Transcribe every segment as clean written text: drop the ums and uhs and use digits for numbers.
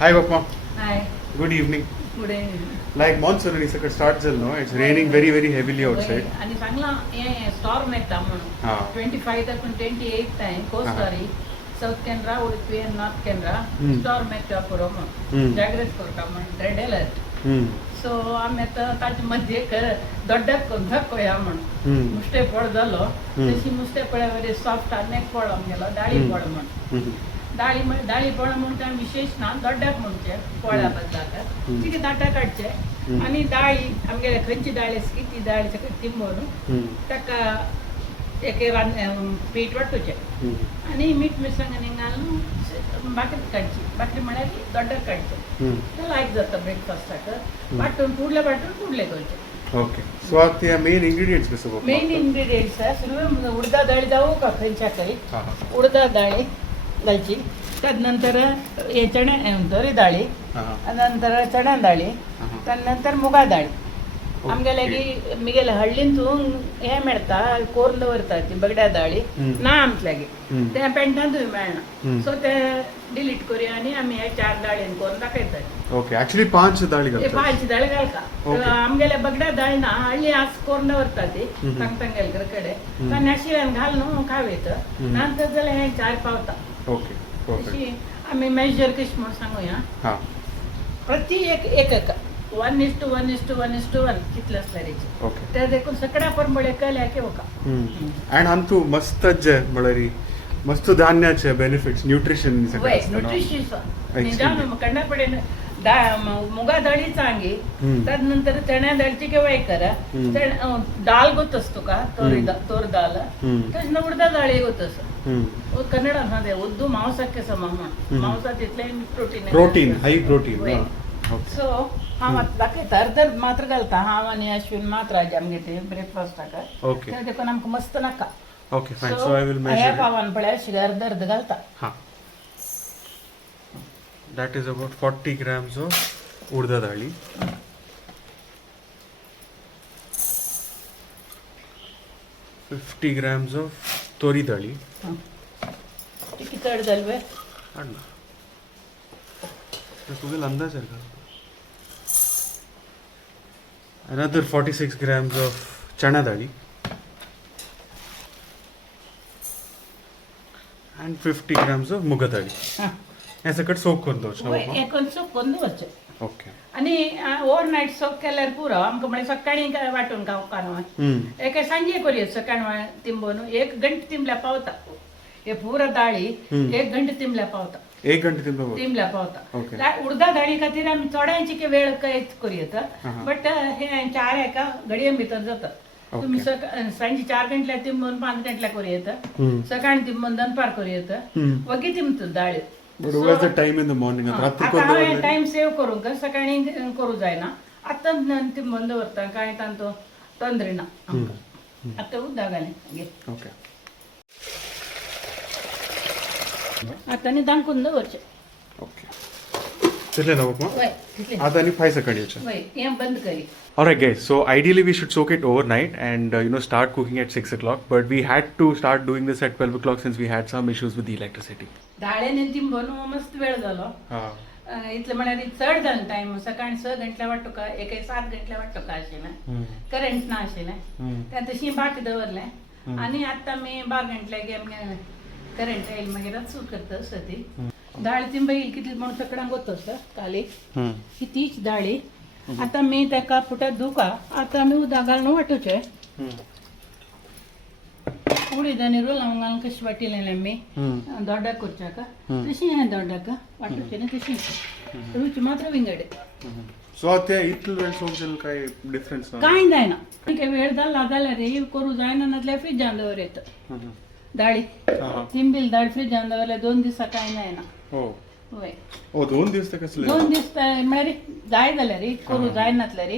Hi, Bappa. Hi. Good evening. Good evening. Like monsoon is a start till no, it's raining very very heavily outside. आणि चांगला storm येता म्हणून हा. 25 ತಕ್ಕ 28 time ಕೋಸ್ಟಾರಿ south Kanara Udupi north Kanara storm येता पुरो ಜಾಗ್ರತೆ ಕೊಡ್ತಾ ರೆಡ್ ಅಲರ್ಟ್ सो आम्ही आता ताच्या मध्ये दोड्ड्याक धक्कोया म्हणून मुश्टे फळ जालो तशी मुश्टे फळावरी सॉफ्ट अनेक फळ आमगेलो दाळी फळ म्हणून दाळी फळ म्हणून काय विशेष ना दोड्ड्याक म्हणचे फळा बद्दल तिके दाटा काडचे आणि दाळी आमगेले खंयची दाळ आसकी ती दाळ तिंबून ताका एक पीठ वाटूचे आणि मीठ मिरसांग घालून भाकरी काडची भाकरी म्हळ्यार दोड्ड्याक काडचे लायक जाता ब्रेकफास्टाक वाटून फुडले करचे Okay. So what are main ingredients कसं बघ? मेन इंग्रेडियंट्स सुरू उडदा डाळ जाऊ का खंयच्या काही हा. उडदा डाळी घालची त्यानंतर हे चणे तरी डाळी नंतर चणा डाळी त्यानंतर मुगा डाळी आमगेले की मिगेले हळदींतून हे मेळटा कोरून दवरता ती बगड्या दाळी ना आमचल्यागे ते पेंटांतूय मेळना सो ते डिलीट करूया आणि आमी हे 4 दाळीन करून दाखयतात. ओके ऍक्च्युअली 5 दाळी हे घालतात. 5 दाळी घालता आमगेले बगड्या दाळी ना हळदी आज करून दवरता ती तांगेलकर कडे ताने शिव्यान घालून खावेत नंतर जाल्यार हे 4 पावता. Okay perfect. अशी आमी मेजर कशी म्हणून सांगूया हां. प्रति एक 1:1:1:1 कितलं असलं त्याची ओके. त्या देखून सगळ्या परंबळे कळल्या की बघा आणि अंतू मस्तच जे म्हळरी मस्त धान्याचे बेनिफिट्स न्यूट्रिशन वय न्यूट्रिशियस कंडा पडेन मुगा दाळी चांगी त्यानंतर चण्या दाळीची केव्हा करा दाल गोतस तुका तोर दाल त्याच्यानं उडदा दाळी गोतस कन्नड मध्ये उद्दू मांसाಕ್ಕೆ ಸಮ मांसात इतले प्रोटीन हाई प्रोटीन. सो हांव आतां दाखयता अर्दर मात्र घालता हांव आनी अश्विन मात्र आज आमगे ते ब्रेकफास्टाक ओके. ते देखून आमकां मस्त नाका. Okay fine. So I will हे मेजर पावान पळय अशी अर्द घालता. हां. That is about 40 grams of urda dali. 50 grams of tori dali. किती चड जालवे ना तुझे अंदाज आहे का? Another 46 grams of chana dali. And 50 grams of muga dali. हे सकट सोक करून दवरचे ना? हे करून सोक करून दवरचे. ओके. आणि ओव्हरनाईट सोक केल्यार पुरो आमकां म्हळ्यार सकाळी वाटून खावपाक एक सांजे करूया सकाळी तिंबून 1 घंटे तिंबल्यार पावता. हे पुरो दाळी 1 घंटे तिंबल्यार पावता. 1 घंटे तिंबल्या पावता. उडदा दाळी खातीर आमी चोडांची वेळ कैद करूं बट हे 4 एका घडये भितर जाता. तुम्ही सांजे 4 गंटल्या तिंबून 5 गंटल्या करूं येता सकाळी तिंबून दनपार करूं येता वगी तिंबता दाळी. But what's the time in the morning? आता टाइम सेव करूंक सकाळी करूं जायना आतां तिंबून दवरता कांय तांतो तंद्री ना आतां उदक घालें. ओके. आतां न्ही दांकून दवरचें. ओके. तितले ना उपमा? वय तितलें. आता आणि 5 सकाळी याच्या. वय हें बंद करी. Alright guys, so ideally we should soak it overnight and start cooking at 6 o'clock, but we had to start doing this at 12 o'clock since we had some issues with the electricity. दाळेने तिंबून मस्त वेळ जालो इतले म्हळ्यार चड जालें time सकाळी 6 गंटल्या वाटुका एक 7 गंटल्या वाटुका आशिल्लें करंट ना आशिल्लें तें तशी बाकी दवरलें आणि आतां आमी 12 गंटल्याक आमगे करंट येयले मागीर सूट करता ती दाळ तिंबयली कितली म्हणून सकाळां गोतस काली ही तीच दाळी आतां मी ताका फुट्यात धुका आतां आमी उदक घालून वाटूचे उडीद आनी रोलां घालून कशी वाटिलें आमी दोड्डा करच्याक तशी हें दोड्डाक वाटूचे न्ही तशी रुची मात्र विंगडे. सो त्या इतलो वेळ सोक जालें काय डिफरन्स ना? कांय जायना वेळ जाल्ला जाल्यार हे करूं जायना नाजाल्यार फ्रिजान दवरयता दाळी तिंबील दाळ फ्रिजान दवरल्यार 2 दिसा कांय जायना. हो. वय. ओ 2 दिवस ते कसले? 2 दीस म्हळ्यार जाय जाल्यार करूं जायनातल्यार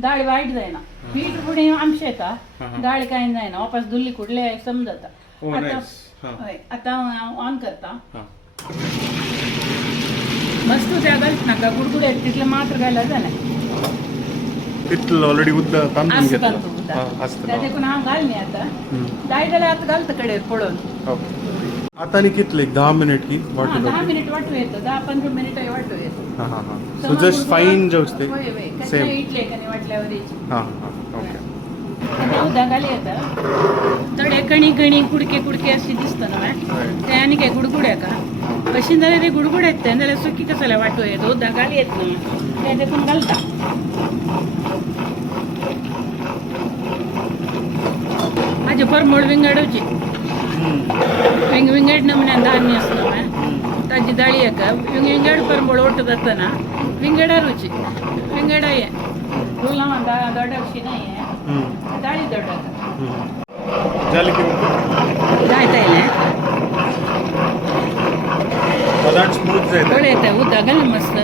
दाळ वायट जायना पीठ फुडें आमशें येता दाळ कांय जायना वापस धुल्ली कुडले समजता. आतां हांव ऑन करता. मस्त त्या घालच नाका गुडगुडे तितले मात्र घायला जालें. तितलो ऑलरेडी उदक तांदून घेतला. त्या देखून हांव घालनी आतां जाय जाल्यार आतां घालता कडेर पळोवन. ओके. आता आणि कितले 10 मिनिट की हा 10 मिनिट वाटू येतं 10-15 मिनिट वाटू येतं हां हां हां सो जस्ट फाईन जेवते होय होय सेम इडले कणी वाटल्यावर यायची हां हां ओके आता उदागाली येतं थोडे कणी कणी कुडके अशी दिसतं ना ते आणि काय गुडगुड्या का कशी जाल्यार ते गुडगुड आहेत ते जाल्यार सुकी कसाला वाटू येत उदागाली येत ना ते देखून घालता माझे परमोड विंगडवची विंगड नमुन्यान धान्य असतं ताजी दाळी आहे का विंगड परमोड ओटत असताना विंगडा रुची विंगडा आहे रुला दೊಡ್ಡशी नाही आहे दाळी दೊಡ್ಡ झाली की जायता ಇಲ್ಲ पदार्थ स्मूथ जायत थोडे येतं उदागल मस्त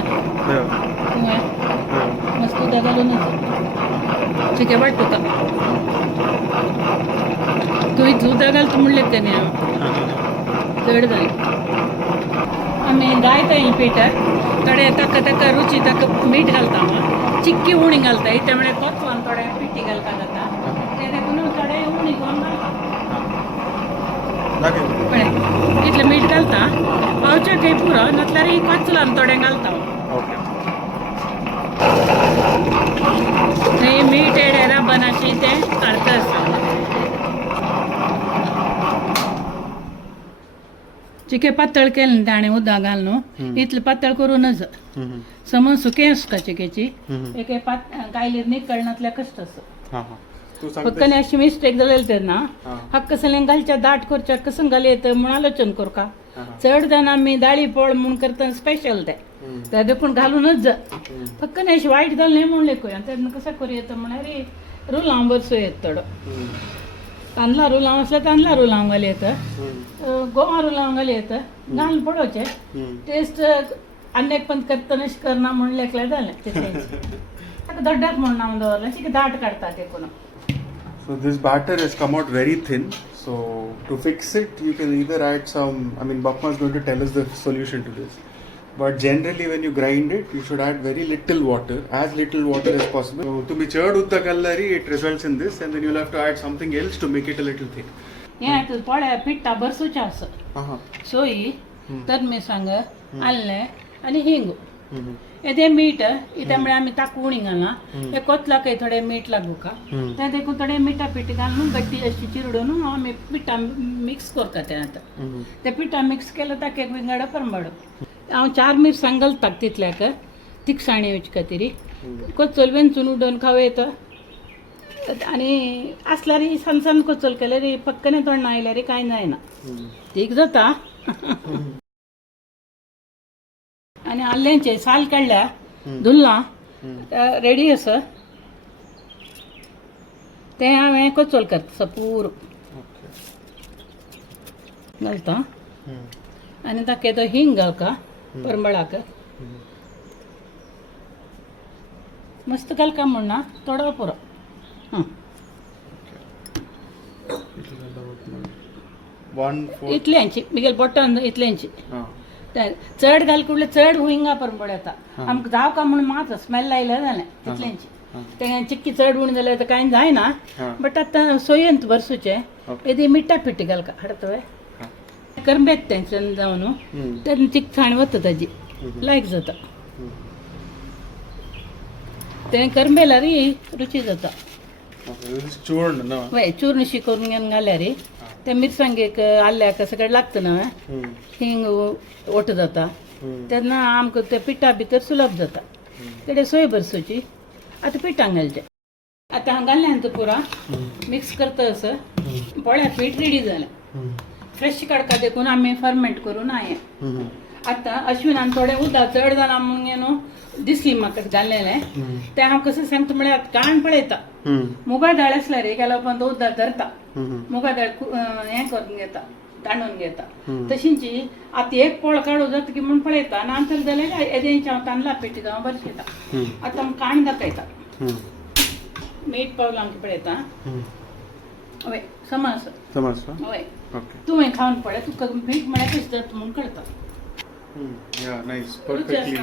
मस्त उदागलून चिके वाटतो का तू इथं उदागल तू म्हणले का नाही चढ जाईल आम्ही गायता येईल पीठ थोडे तका रुची तक मीठ घालता चिक्की उणी घालता त्यामुळे कोचवान थोडे पिठी घालता जाता ते देखून थोडे उणी घेऊन इतले मीठ घालता पावच्या काही पुरं नसल्यार कोचलान थोडे घालता ओके ते मीठ एडेरा बनाशी ते काढता असता चिके पातळ केलं ताणें उदक घालून इतलें पातळ करूनच समज सुकें आसता चिकेची एक कायलीर निकळणातल्या कष्ट असं फक्त अशी मिस्टेक जालेली तेन्ना हक्क सलें घालच्या दाट करच्या कसं घाल येतं म्हूण आलोचन करका चड जाण आमी दाळी पोळ म्हूण करता स्पेशल ते देखून घालूनच जा फक्त अशी वायट जालें न्ही म्हूण लेखूया तेन्ना कसं करूं येतं म्हळ्यार रुलां बरसो येत थोडो तांदळा रुलां असल्यार तांदळा रुलां घाल येतं गोवा रुलां घाल येतं घालून पडोवचें टेस्ट अन्नेक पण करतना अशें करना म्हूण लेखलें जालें ताका दड्डाक म्हूण नांव दवरलें तिका दाट काडटा देखून So this batter has come out very thin. So to fix it, you can either add some. I mean, Bapma is going to tell us the solution to this. But generally, when you grind it, you should add very little water, as little water as possible. So to be churd udda kallari, it results in this, and then you'll have to add something else to make it a little thick. हें पोळ्या पिठा बरसूचें आसा सोयी तरमिरसांग आल्लें आनी हिंग येते मीठ त्यामुळे आम्ही ताक उणी घालना हे कोतलाक थोडे मीठ लागू का ते देखून थोडे मिठा पीठ घालून गड्डी अशी चिरडून आम्ही पिठा मिक्स करता ते आता ते पिठा मिक्स केलं ताक एक विंगडा परंबाडो हांव 4 मिरसांग घालतात तितल्याक तिखसाणी वचका तरी कोचोल वेंचून उडोवन खावं येतं आणि असल्यार सन सन कोचोल केल्यार पक्कने तोंड आयल्यार कांय जायना तीख जाता आणि आल्ल्यांचे साल काढल्या धुल्ला रेडी असं ते हांवें कोचोल करता सपूर घालता आनी ताका तो हिंग घालका परंबळाक मस्त घालका म्हणना थोडो पुरो इतल्यांची मिगेल बोटान इतल्यांची चड घाल कुडले चड हिंगा परंबळ येता आमकां जाव का म्हणून मात स्मेल लायलें जालें तितल्यांची ते चिक्की चड उणी जाल्यार कांय जायना बट आतां सोयंत बरसूचें येदी मिठा पिठी घालका हाडतोय करंबेत तेंच्यान जावन तेन्ना तिखसाण वता ताजी लायक जाता तें करंबेल्यार रुची जाता चूर्ण हय चूर्ण शी करून घेवन घाल्यार ते मिरसांगेक आल्ल्याक सगळें लागता न्हय हिंग ओट जाता तेन्ना आमकां ते पिठा भितर सुलभ जाता तेडे सोय बरसूची आतां पिठांक घालचें आतां हांव घालें तो पुरा मिक्स करता असं पोळ्या पीठ रेडी जालें फ्रेश काडका देखून आमी फर्मेंट करून हांवें आतां अश्विनान थोडें उदक चड जालां म्हूण न्हू दिसली म्हाका घाल्लेलें तें हांव कशें सांगता म्हळ्यार काण पळयता मुगा दाळ आसल्यार गेलो पण तो उदक धरता मुगा दाळ हें करून घेता तांदून घेता तशींची आतां एक पोळ काडू जाता की म्हूण पळयता नांतर जाल्यार येदेंची हांव तांदळा पिठी जावं बरें येता आतां काण दाखयता मीठ पावलांक पळयता हय समज हय तुवें खावन पळय तुका मीठ म्हळ्यार कशें जाता म्हूण कळटा Yeah, nice. Perfectly.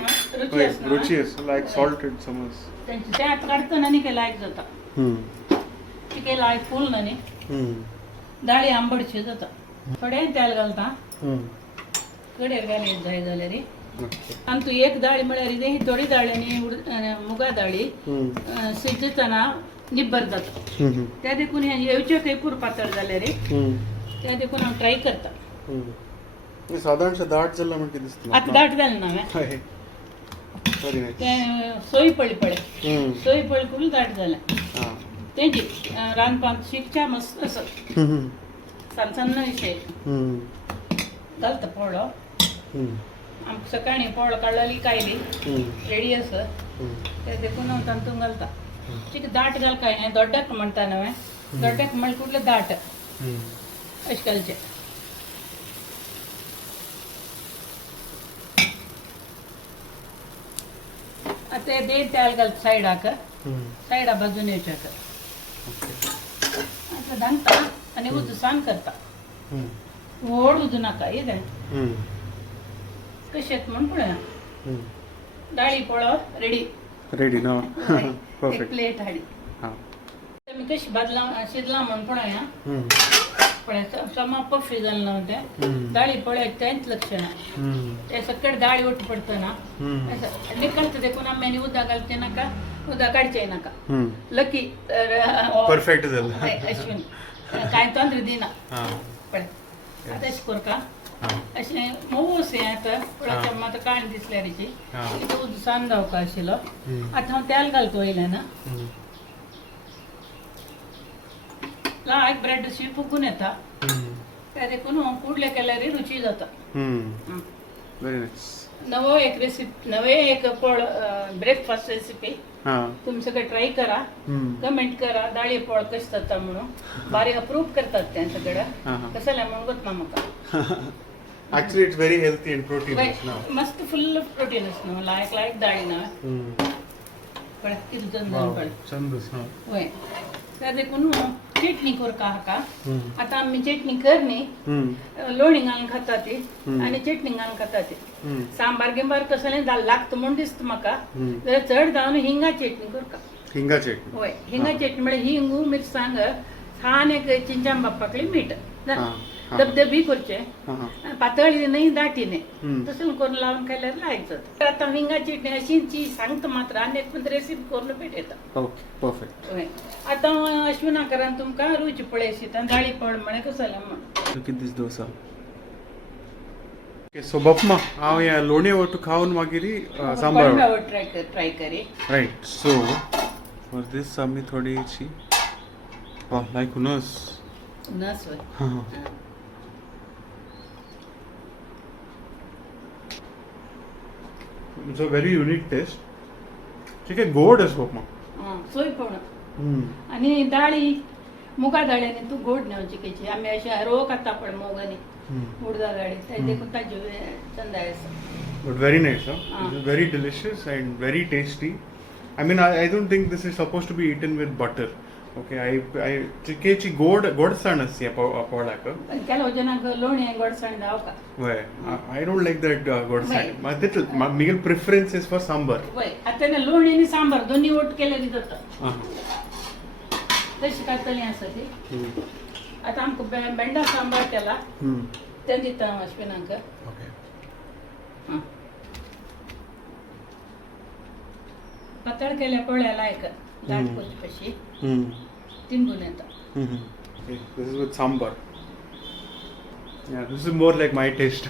Ruchi is like salted samas. ते आता काढतना न्ही के लायक जाता चिके लायक फूल न्ही दाळी आंबटशी जाता थोडे तेल घालता कडेर घालयत जाय जाल्यार आनी तू एक दाळ म्हळ्यार ही थोडी दाळ आनी मुगा दाळी शिजतना निब्बर जाता त्या देखून येवच्यो खंय पूर पातळ जाल्यार त्या देखून हांव ट्राय करता साधारणशें दाट जाल्ला म्हण कितें दिसता आतां दाट जालें ना हांवें तें सोय पडली पळय सोय पडली करून दाट जालें तेंची रांदपाक शिकच्या मस्त आसत सन्न विशय घालता पोळो आमकां सकाळीं पोळो काडलेली कायली रेडी आसत ते देखून हांव तातूंत घालता चिक दाट घाल काय नाही दोड्डाक म्हणटा न्हय दोड्डाक म्हळ्यार कुठलें दाट अशें घालचें आतां तें तेल घाल सायडाक सायडा बाजून येवच्याक आतां धांकता आनी उजसाण करता व्हड उजू नाका येदें कशेंच म्हण पळया दाळी पोळो रेडी ना एक प्लेट हाडी मी कशी भाजला शिजला म्हण पळया पळय समा पफी जालें न्हू तें दाळी पळय तेंच लक्षण ते सकट दाळी ओट पडतना निकलता देखून आमी उदक घालचें नाका उदक काडचें नाका लकी परफेक्ट जालें अश्विन कांय तोंदर दिना पळय आतां अशें करता अशें मोवूस हें आतां पळय आतां काण दिसल्यारीची तितून उजसाण जावपा आशिल्लो आतां हांव तेल घालता वयल्यान ना लायक ब्रेड अशी फुगून येता त्या देखून कुडले केल्यार रुची जाता व्हेरी नायस नवो एक रेसिपी नवे एक पोळ ब्रेकफास्ट रेसिपी तुम्ही सगळे ट्राय करा कमेंट करा दाळी पोळ कशें जाता म्हणून बारीक अप्रूव करतात तें सगळें कसं जालें म्हणून वता म्हाका Actually, it's very healthy and proteinous now. मस्त फुल प्रोटीन न्हू लायक दाळी ना पळय कितें जन पळय चंदूस ना होय त्या देखून चटणी करता हाका आतां आमी चटणी कर न्ही लोणी घालून खाता ती आनी चटणी घालून खाता ती सांबार गिंबार कसलें लागता म्हूण दिसता म्हाका जाल्यार चड जावन हिंगा चटणी करता हिंगा चटणी होय हिंगा चटणी म्हळ्यार हिंगू मिरसांग छान एक चिंचाम बाप्पाकली मीठ धबधबी करचे पातळी नाही दाटी नाही तसं करून लावून खायल्यार लायचं आता हिंगा चटणी अशी जी सांगता मात्र आनी एक पण रेसिपी करून भेटयता ओके परफेक्ट होय आतां अश्विनाकरान तुमकां रुची पळयशी दाळी पळ म्हळ्यार कसो जालें म्हण कितें दीस दोसा सो बपमा हांव ह्या लोणी वटू खावन मागीर सांबार ट्राय करी रायट सो फॉर दीस आमी थोडीशी लायक उनस उनस It's a very unique taste. ठीक आहे गोड आहे उपमा सोय पण आणि दाळी मुगा दाळ्याने तू गोड न्हू चिकेची आमी अशें रोव खाता पळय मोगांनी उडदा दाळी ते देखून ताजी चंदाय आसा but very nice it is very delicious and very tasty I mean I don't think this is supposed to be eaten with butter. Okay, I चिकेची गोडसाण असते पोळाक ಕೆಲವು ಜನಕ್ಕೆ ಲೋಣಿ गोडसाण जावका वय I don't like that गोडसाण मागीर प्रेफरन्स इज फॉर सांबार वय आता लोणी आणि सांबार दोन्ही ओट केलेली जाता तशी कातली आसा ती आता आमकां बेंडा सांबार केला ते दिता अश्विनाक ओके पातळ केल्या पळ्या लायक दाट करची कशी तिंबून येता this is with sambar yeah this is more like my taste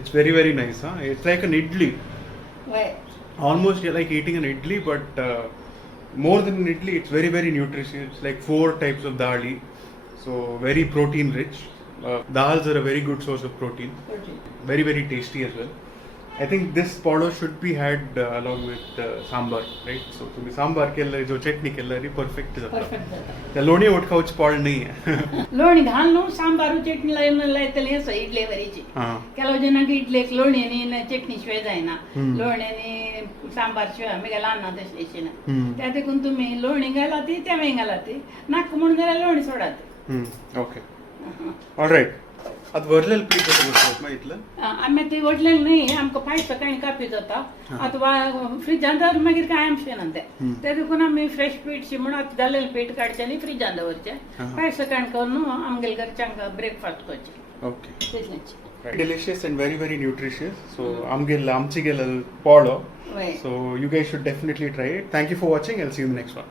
it's very nice it's like an idli almost like eating an idli but more than an idli it's very nutritious it's like 4 types of dali so very protein rich dals are a very good source of protein very tasty as well I think this podo should be had along with sambar, right? So तुम्ही सांबार केलं जो चटणी केलं perfect जाता त्या लोणी वटकावच pod नाही लोणी घाल न्हू सांबारू चटणी लायतली असो इडले वरीची ಕೆಲವು ಜನಕ್ಕೆ ಇಡ್ಲಿಕ್ಕೆ लोणी आणि चटणी शिवाय जायना लोणी आणि सांबार शिवाय आम्ही गेला अन्ना तशें त्या देखून तुम्ही लोणी घाला ती तेव्हा घाला ती नाक म्हणून जाल्यार लोणी सोडात ओके ऑलराइट आता वरलेलं पीठ होतं इतलं आम्ही ते वडलेलं नाही आमकां फायट सकाळी कापी जाता आता फ्रिजान दवर मागीर काय आमचें ना ते देखून आमी फ्रेश पीठ शी म्हणून आतां जाल्लेलें पीठ काडचें आनी फ्रिजान दवरचें फायट सकाळी करून आमगेल्या घरच्यांक ब्रेकफास्ट करचें ओके तशेंच Right. Delicious and very very nutritious. So amchigel polo. Right. So you guys should definitely try it. Thank you for watching. I'll see you in the next one.